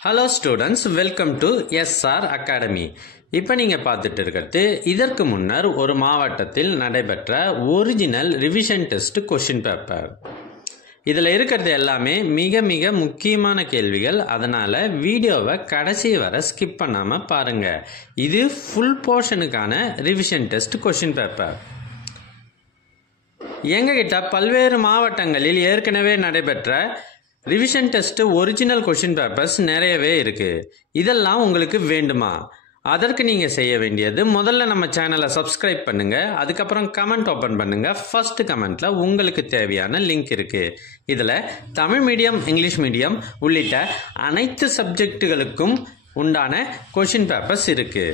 Hello students, welcome to SR Academy. இப்போ நீங்க பார்த்துட்டு இருக்கிறது இதற்கு முன்னர் ஒரு மாவட்டத்தில் நடைபெற்ற original revision test question paper. இதில் இருக்கிறது எல்லாமே மிக மிக முக்கியமான கேள்விகள். அதனால வீடியோவை கடைசி வரை ஸ்கிப் பண்ணாம பாருங்க. இது ஃபுல் போர்ஷனுக்கான ரிவிஷன் டெஸ்ட் கொஸ்டின் பேப்பர். எங்ககிட்ட பல்வேறு மாவட்டங்களில் ஏற்கனவே நடைபெற்ற revision test original question papers நிறையவே இருக்கு. இதெல்லாம் உங்களுக்கு வேண்டுமா? அதற்கு நீங்க செய்ய வேண்டியது முதல்ல நம்ம சேனலை சப்ஸ்கிரைப் பண்ணுங்க. அதுக்கப்புறம் கமெண்ட் ஓபன் பண்ணுங்க. ஃபர்ஸ்ட் கமெண்ட்ல உங்களுக்கு தேவையான லிங்க் இருக்கு. இதுல தமிழ் மீடியம், இங்கிலீஷ் மீடியம் உள்ளிட்ட அனைத்து சப்ஜெக்டுகளுக்கும் உண்டான கொஸ்டின் பேப்பர்ஸ் இருக்கு.